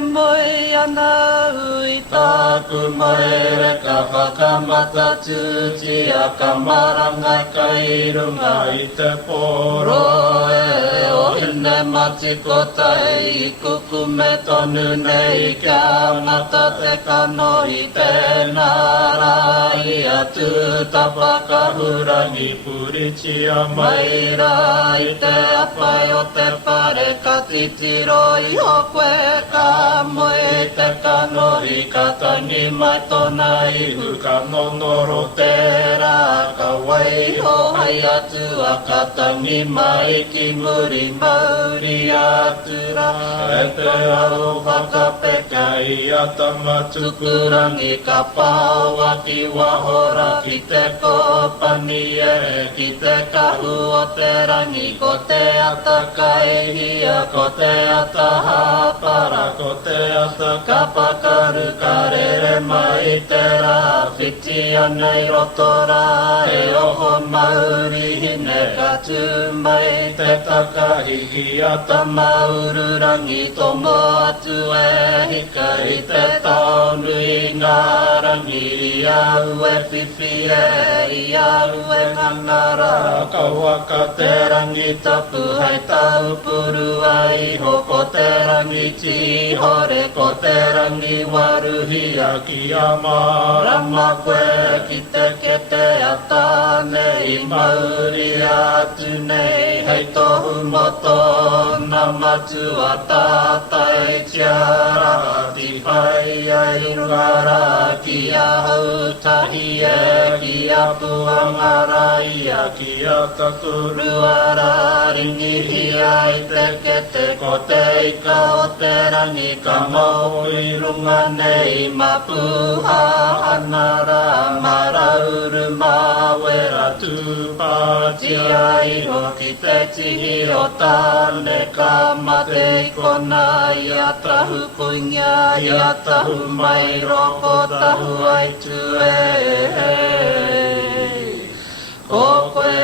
moe ana ui taku moe reka whakamata tūti a ka maranga ka irunga i te poro e o hine mati ko tai i kuku me tonu nei kia ngata te kano i tēnā rai atu tapaka hurangi puritia mai rai te apai o te pare ka titiro i hokwe ka moe te kano i ka tangi mai tona i huka nonoro te rā ka wai ho hai atu a ka tangi mai ki muri mauri atu rā e te au whakapeka i atama tukurangi ka pāua ki wahora ki te kopani e ki te kahu o te rangi ko te ata kaihia ko te ata hapara ko te ata ka pakaru ka rere mai te rā whitia nei roto rā e oho mauri hine ka tū mai te takahihi ata mauru rangi tomo atu e hika i te taunu i ngā rangi i au e whiwhi e i au e ngangara ka waka te rangi tapu hei tau puru ai hoko te rangi ti hore ko te rangi waruhia ki a marama koe ki te kete ata nei mauri atu nei hei tohu moto na matu a tātai tiara ti whai ai rungara ki a hautahi e ki a puangara ia ki a takuruara ringihi ai te kete ko te ika o te rangi ka mau i runga nei mapuha anara marauru mawera tūpati ai ho ki te tihi o tāne ka mate kona i a tahu kuinga i a tahu mai roko tahu ai tu e ko koe